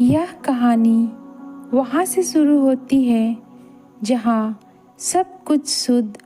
यह कहानी वहाँ से शुरू होती है जहाँ सब कुछ शुद्ध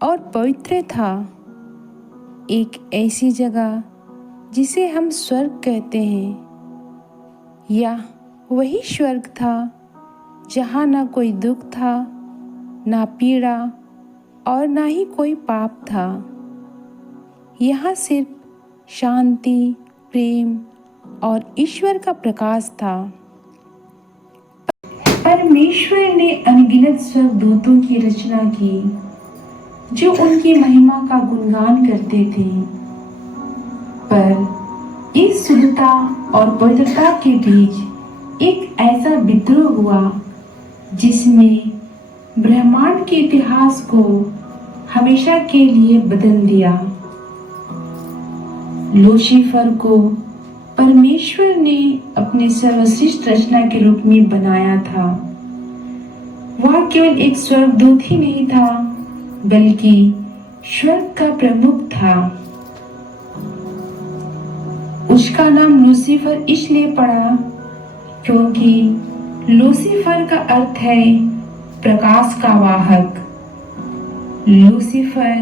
और पवित्र था। एक ऐसी जगह जिसे हम स्वर्ग कहते हैं। यह वही स्वर्ग था जहाँ ना कोई दुख था, ना पीड़ा और ना ही कोई पाप था। यहाँ सिर्फ शांति, प्रेम और ईश्वर का प्रकाश था। परमेश्वर ने अनगिनत स्वर्गदूतों की रचना की जो उनकी महिमा का गुणगान करते थे। पर इस शुद्धता और पवित्रता के बीच एक ऐसा विद्रोह हुआ जिसने ब्रह्मांड के इतिहास को हमेशा के लिए बदल दिया। लूसीफर को परमेश्वर ने अपने सर्वश्रेष्ठ रचना के रूप में बनाया था। वह केवल एक स्वर्गदूत ही नहीं था, बल्कि स्वर्ग का प्रमुख था। उसका नाम लूसीफर इसलिए पड़ा क्योंकि लूसीफर का अर्थ है प्रकाश का वाहक। लूसीफर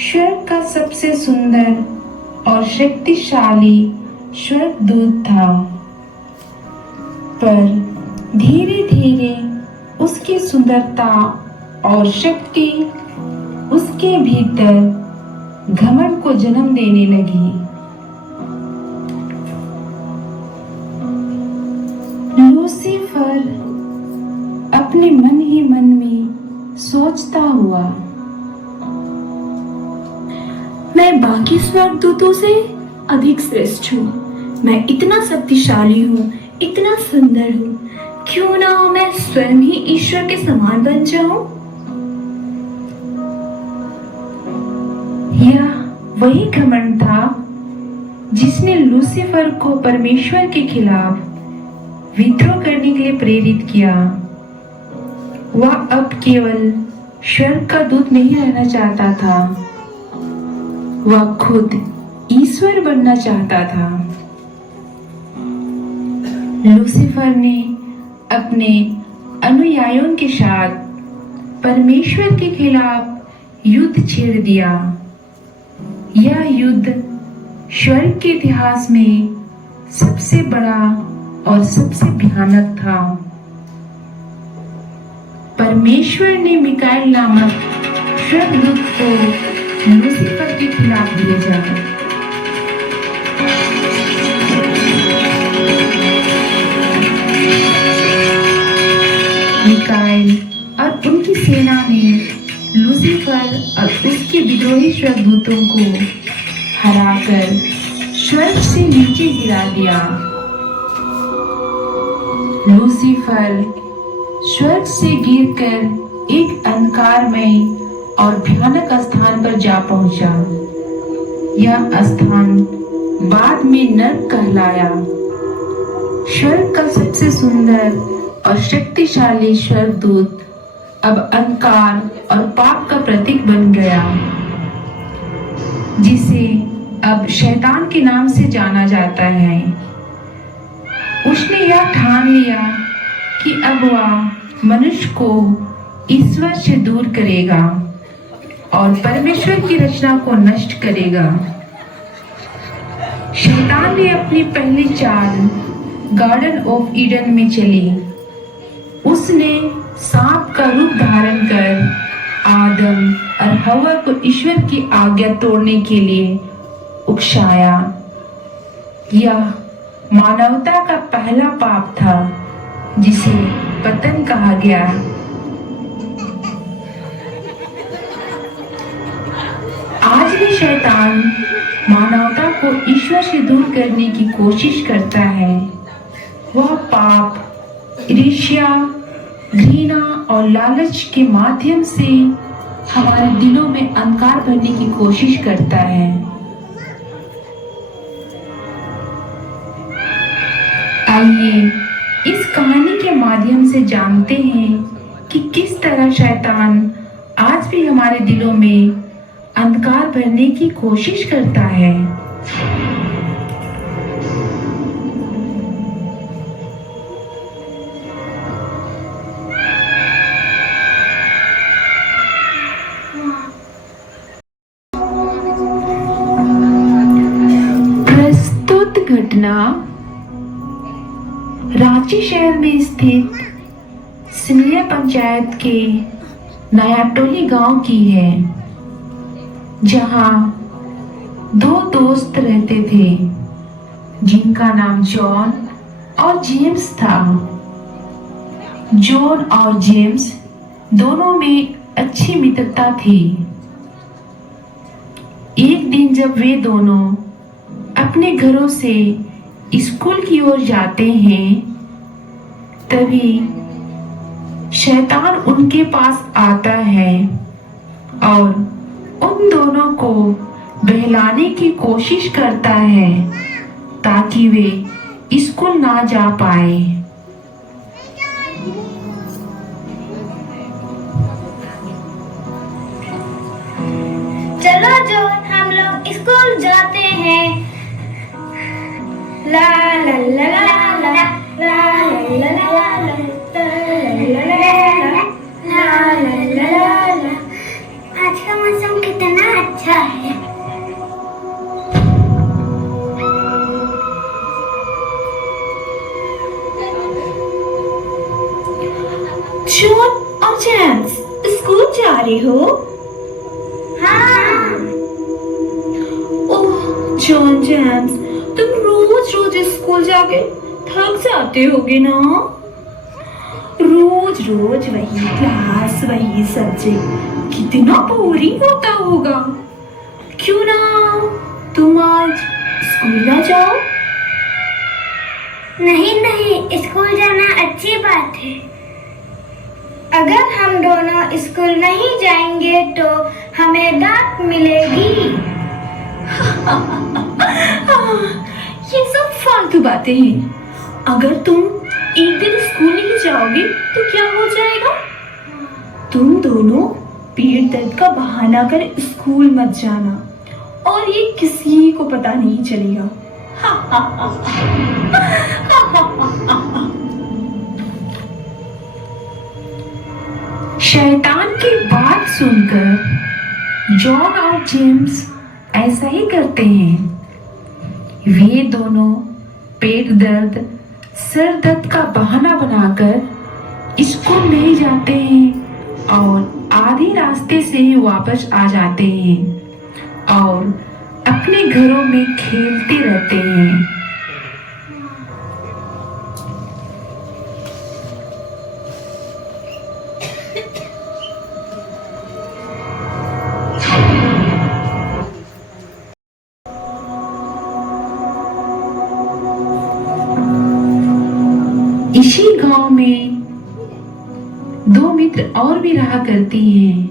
स्वर्ग का सबसे सुंदर और शक्तिशाली स्वर्गदूत था। पर धीरे धीरे उसकी सुंदरता और शक्ति उसके भीतर घमंड को जन्म देने लगी। लूसीफर अपने मन ही मन में सोचता हुआ, मैं बाकी स्वर्गदूतों से अधिक श्रेष्ठ हूँ। मैं इतना शक्तिशाली हूँ, इतना सुंदर हूँ। क्यों ना मैं स्वयं ही ईश्वर के समान बन जाऊं? यह वही घमंड था जिसने लूसीफर को परमेश्वर के खिलाफ विद्रोह करने के लिए प्रेरित किया। वह अब केवल स्वर्ग का दूत नहीं रहना चाहता था, वह खुद ईश्वर बनना चाहता था। लूसीफर ने अपने अनुयायियों के साथ परमेश्वर के खिलाफ युद्ध छेड़ दिया। यह युद्ध स्वर्ग के इतिहास में सबसे बड़ा और सबसे भयानक था। परमेश्वर ने मिकाएल नामक स्वर्गदूत को लूसीफर के खिलाफ भेजा। मिकाएल और उनकी सेना ने लूसीफर और उसके विद्रोही स्वर्गदूतों को हराकर स्वर्ग से नीचे गिरा दिया। लूसीफर स्वर्ग से गिरकर एक अंधकारमय और भयानक स्थान पर जा पहुंचा। यह स्थान बाद में नरक कहलाया। स्वर्ग का सबसे सुंदर और शक्तिशाली स्वर्गदूत अब अंधकार और पाप का प्रतीक बन गया, जिसे अब शैतान के नाम से जाना जाता है। उसने यह ठान लिया कि अब वह मनुष्य को ईश्वर से दूर करेगा और परमेश्वर की रचना को नष्ट करेगा। शैतान ने अपनी पहली चाल गार्डन ऑफ ईडन में चली। उसने सांप का रूप धारण कर आदम और हवा को ईश्वर की आज्ञा तोड़ने के लिए उकसाया। यह मानवता का पहला पाप था जिसे पतन कहा गया। आज भी शैतान मानवता को ईश्वर से दूर करने की कोशिश करता है। वह पाप, ईर्ष्या, घृणा और लालच के माध्यम से हमारे दिलों में अंधकार भरने की कोशिश करता है। आइए इस कहानी के माध्यम से जानते हैं कि किस तरह शैतान आज भी हमारे दिलों में अंधकार भरने की कोशिश करता है। घटना रांची शहर में स्थित सिमलिया पंचायत के नयाटोली गांव की है, जहां दो दोस्त रहते थे जिनका नाम जॉन और जेम्स था। जॉन और जेम्स दोनों में अच्छी मित्रता थी। एक दिन जब वे दोनों अपने घरों से स्कूल की ओर जाते हैं, तभी शैतान उनके पास आता है और उन दोनों को बहलाने की कोशिश करता है ताकि वे स्कूल ना जा पाए। चलो जॉन, हम लोग स्कूल जाते हैं। ला ला ला ला ला ला ला ला ला। आज का मौसम कितना अच्छा है। जॉन और जेम्स स्कूल जा रहे हो? हाँ। ओह जॉन, जेम्स, तुम रोज रोज स्कूल जाके थक जाते होगे ना? रोज रोज वही क्लास, वही सब्जेक्ट, कितना बोरिंग होता होगा। क्यों ना तुम आज स्कूल ना जाओ? नहीं नहीं, स्कूल जाना अच्छी बात है। अगर हम दोनों स्कूल नहीं जाएंगे तो हमें डांट मिलेगी। ये सब फालतू बातें हैं। अगर तुम एक दिन स्कूल नहीं जाओगे तो क्या हो जाएगा? तुम दोनों पेट दर्द का बहाना कर स्कूल मत जाना और ये किसी को पता नहीं चलेगा। शैतान की बात सुनकर जॉन और जेम्स ऐसा ही करते हैं। वे दोनों पेट दर्द, सर दर्द का बहाना बनाकर स्कूल नहीं जाते हैं और आधे रास्ते से ही वापस आ जाते हैं और अपने घरों में खेलते रहते हैं। इसी गांव में दो मित्र और भी रहा करती हैं,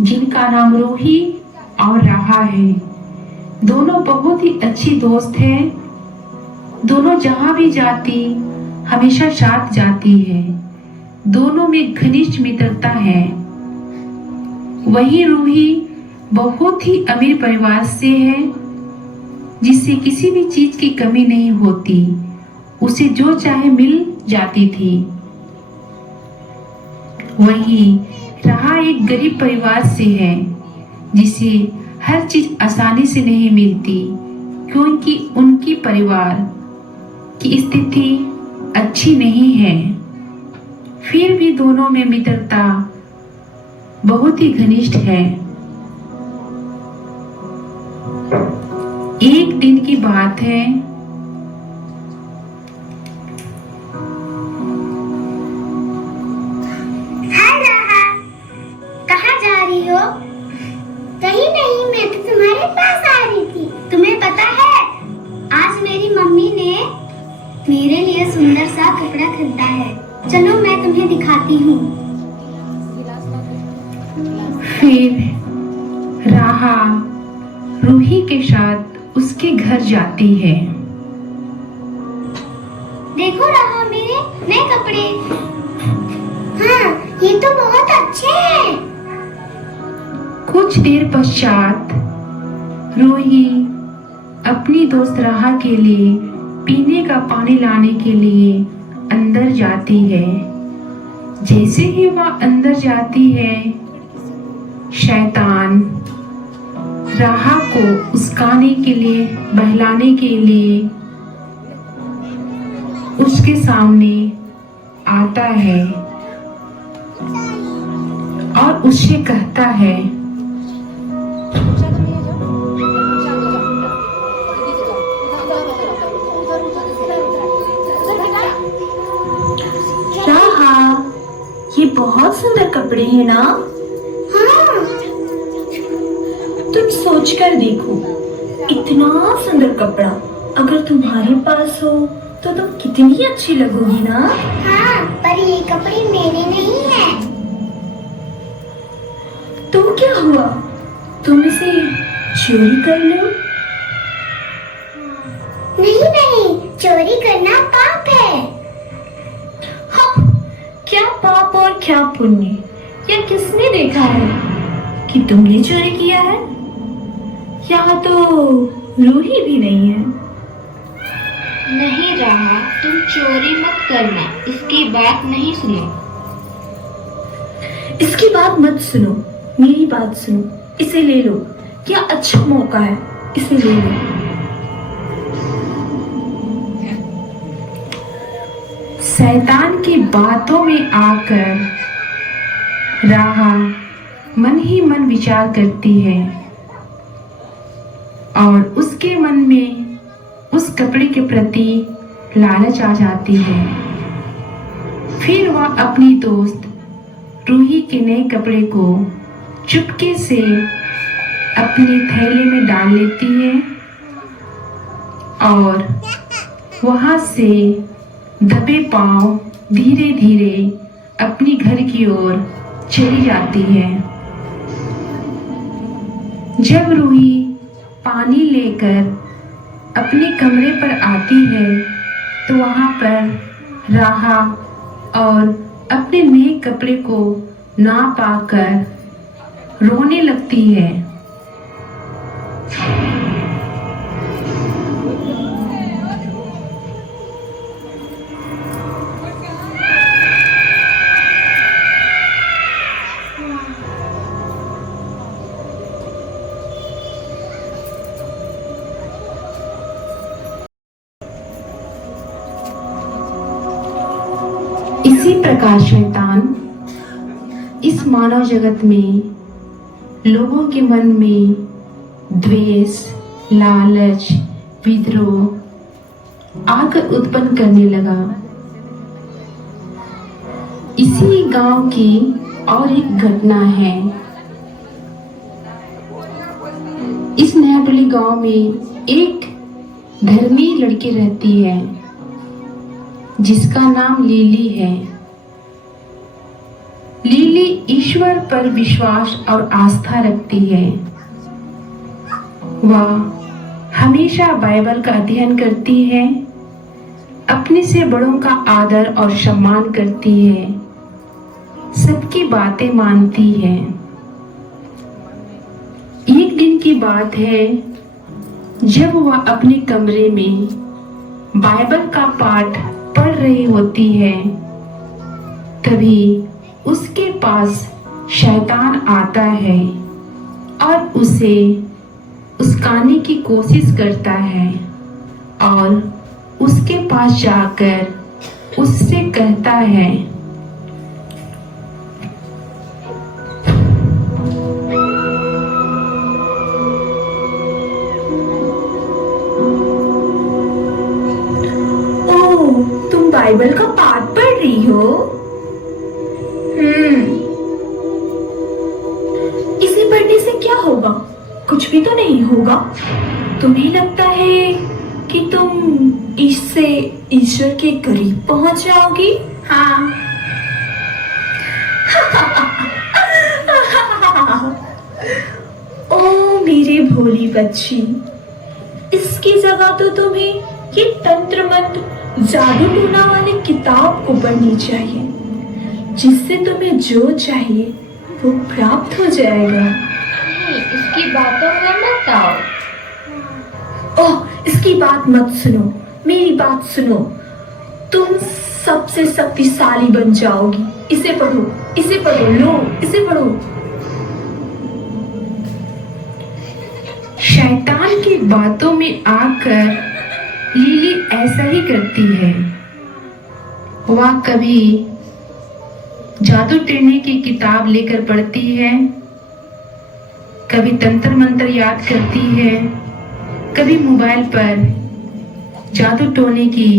जिनका नाम रूही और राहा है। दोनों बहुत ही अच्छी दोस्त हैं। दोनों जहां भी जाती हमेशा साथ जाती है। दोनों में घनिष्ठ मित्रता है। वही रूही बहुत ही अमीर परिवार से है, जिससे किसी भी चीज की कमी नहीं होती। उसे जो चाहे मिल जाती थी। वही राहा एक गरीब परिवार से है, जिसे हर चीज आसानी से नहीं मिलती, क्योंकि उनकी परिवार की स्थिति अच्छी नहीं है। फिर भी दोनों में मित्रता बहुत ही घनिष्ठ है। एक दिन की बात है, कहीं नहीं, मैं तो तुम्हारे पास आ रही थी। तुम्हें पता है, आज मेरी मम्मी ने मेरे लिए सुंदर सा कपड़ा खरीदा है। चलो मैं तुम्हें दिखाती हूँ। फिर राहा रूही के साथ उसके घर जाती है। देखो राहा, मेरे नए कपड़े। हाँ, ये तो बहुत अच्छे हैं। कुछ देर पश्चात रूही अपनी दोस्त राहा के लिए पीने का पानी लाने के लिए अंदर जाती है। जैसे ही वह अंदर जाती है, शैतान राहा को उस्काने के लिए, बहलाने के लिए उसके सामने आता है और उससे कहता है, राहा, ये बहुत सुंदर कपड़े हैं ना? हाँ, तुम सोच कर देखो, इतना सुंदर कपड़ा अगर तुम्हारे पास हो तो तुम कितनी अच्छी लगोगी ना? हाँ, पर ये कपड़े मेरे नहीं हैं। तुम क्या हुआ? तुम इसे चोरी कर लो। नहीं नहीं, चोरी करना पाप है। हाँ, क्या पाप और क्या पुण्य? या किसने देखा है कि तुमने चोरी किया है? यहाँ तो रूही भी नहीं है। नहीं रहा, तुम चोरी मत करना, इसकी बात नहीं सुनो। इसकी बात मत सुनो, मेरी बात सुनो। इसे ले लो, क्या अच्छा मौका है, इसे ले लो। शैतान की बातों में आकर राहा मन ही मन विचार करती है और उसके मन में उस कपड़े के प्रति लालच आ जाती है। फिर वह अपनी दोस्त रूही के नए कपड़े को चुपके से अपने थैले में डाल लेती है और वहां से दबे पांव धीरे धीरे अपनी घर की ओर चली जाती है। जब रूही पानी लेकर अपने कमरे पर आती है तो वहां पर राहा और अपने नए कपड़े को ना पाकर रोने लगती है। इसी प्रकार शैतान इस मानव जगत में लोगों के मन में द्वेष, लालच, विद्रोह आकर उत्पन्न करने लगा। इसी गांव की और एक घटना है। इस नयाटोली गांव में एक धर्मी लड़की रहती है जिसका नाम लिली है। लिली ईश्वर पर विश्वास और आस्था रखती है। वह हमेशा बाइबल का अध्ययन करती है, अपने से बड़ों का आदर और सम्मान करती है, सबकी बातें मानती है। एक दिन की बात है जब वह अपने कमरे में बाइबल का पाठ पढ़ रही होती है, तभी उसके पास शैतान आता है और उसे उस्काने की कोशिश करता है और उसके पास जाकर उससे कहता है, तुम बाइबल का पाठ पढ़ रही हो? इसे पढ़ने से क्या होगा? कुछ भी तो नहीं होगा। तुम्हें लगता है कि तुम इससे ईश्वर के करीब पहुंच जाओगी? हाँ। ओ मेरी भोली बच्ची, इसकी जगह तो तुम्हें ये तंत्र मंत्र, जादू टोना वाली किताब को पढ़नी चाहिए, जिससे तुम्हें जो चाहिए वो प्राप्त हो जाएगा। इसकी बातों में मत आओ। ओह, इसकी बात मत सुनो, मेरी बात सुनो। तुम सबसे शक्तिशाली बन जाओगी। इसे पढ़ो, इसे पढ़ो, लो, इसे पढ़ो। शैतान की बातों में आकर लिली ऐसा ही करती है। वह कभी जादू टोने की किताब लेकर पढ़ती है, कभी तंत्र मंत्र याद करती है, कभी मोबाइल पर जादू टोने की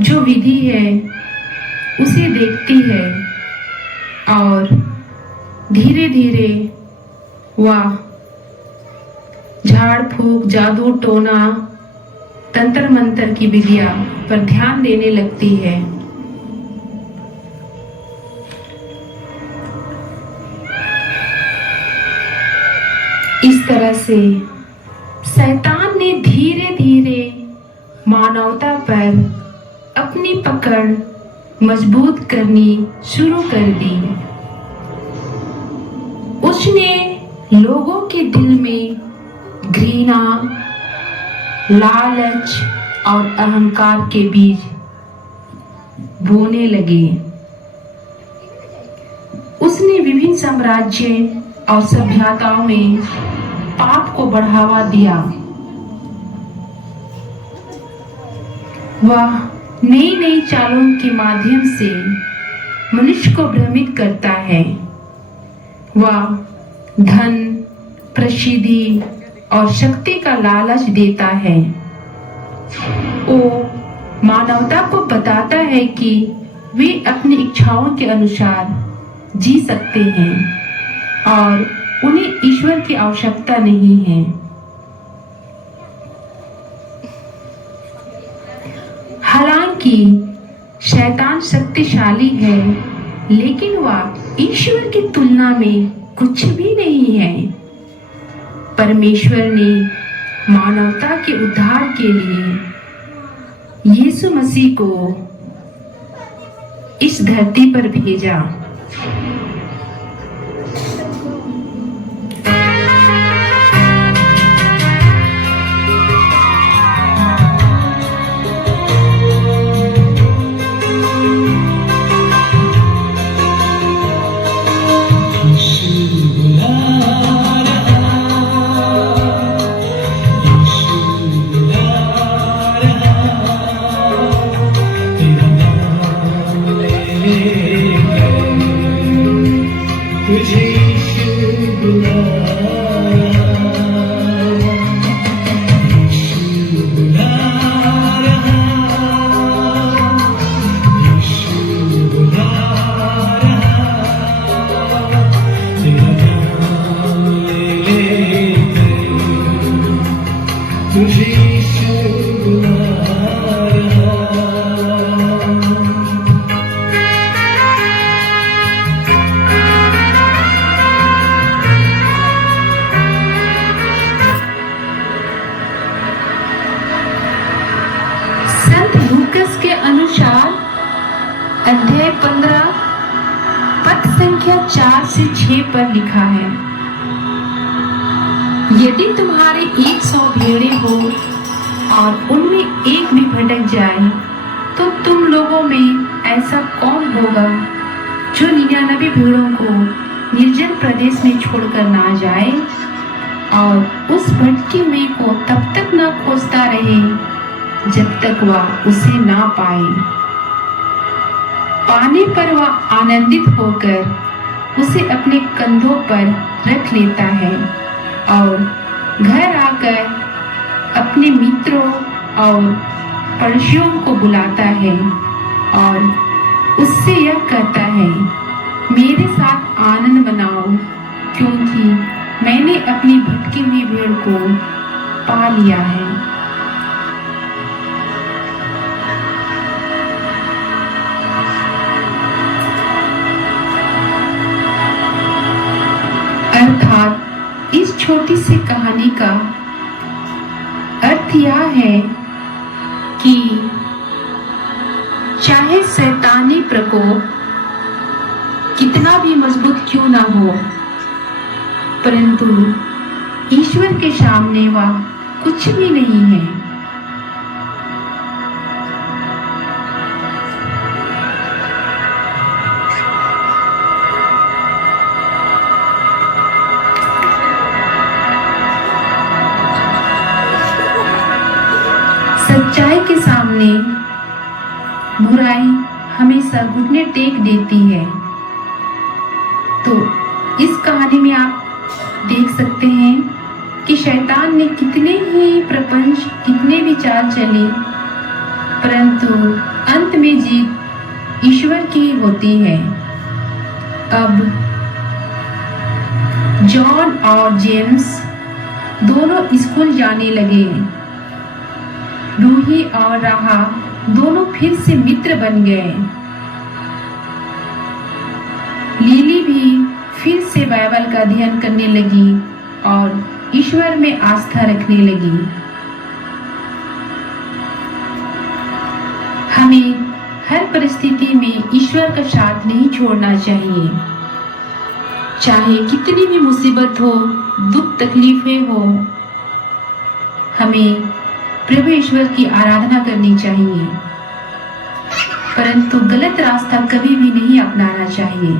जो विधि है उसे देखती है और धीरे धीरे वह झाड़ फूक, जादू टोना, तंत्र मंत्र की विधिया पर ध्यान देने लगती है। इस तरह से शैतान ने धीरे धीरे मानवता पर अपनी पकड़ मजबूत करनी शुरू कर दी। उसने लोगों के दिल में घृणा, लालच और अहंकार के बीज बोने लगे। उसने विभिन्न साम्राज्य और सभ्यताओं में पाप को बढ़ावा दिया। वह नई नई चालों के माध्यम से मनुष्य को भ्रमित करता है। वह धन, प्रसिद्धि और शक्ति का लालच देता है। वो मानवता को बताता है कि वे अपनी इच्छाओं के अनुसार जी सकते हैं और उन्हें ईश्वर की आवश्यकता नहीं है। हालांकि शैतान शक्तिशाली है, लेकिन वह ईश्वर की तुलना में कुछ भी नहीं है। परमेश्वर ने मानवता के उद्धार के लिए यीशु मसीह को इस धरती पर भेजा। संत लूकस के अनुसार अध्याय 15 पद संख्या 4 से 6 पर लिखा है, यदि तुम्हारे 100 भेड़ें हो और उनमें एक भी भटक जाए, तो तुम लोगों में ऐसा कौन होगा जो 99 भेड़ों को निर्जन प्रदेश में छोड़कर ना जाए और उस भटकी हुई को तब तक ना खोजता रहे जब तक वह उसे ना पाए। पाने पर वह आनंदित होकर उसे अपने कंधों पर रख लेता है और घर आकर अपने मित्रों और पड़ोसियों को बुलाता है और उससे यह कहता है, मेरे साथ आनंद मनाओ, क्योंकि मैंने अपनी भटकी हुई भेड़ को पा लिया है। अर्थात इस छोटी सी कहानी का अर्थ यह है कि चाहे शैतानी प्रकोप कितना भी मजबूत क्यों ना हो, परंतु ईश्वर के सामने वह कुछ भी नहीं है। सामने बुराई हमेशा घुटने टेक देती है। तो इस कहानी में आप देख सकते हैं कि शैतान ने कितने ही प्रपंच, कितने भी चाल चली, परंतु अंत में जीत ईश्वर की होती है। अब जॉन और जेम्स दोनों स्कूल जाने लगे। रूही और राहा दोनों फिर से मित्र बन गए। लिली भी फिर से बाइबल का अध्ययन करने लगी और ईश्वर में आस्था रखने लगी। हमें हर परिस्थिति में ईश्वर का साथ नहीं छोड़ना चाहिए। चाहे कितनी भी मुसीबत हो, दुख तकलीफें हो, हमें प्रभु ईश्वर की आराधना करनी चाहिए, परंतु गलत रास्ता कभी भी नहीं अपनाना चाहिए।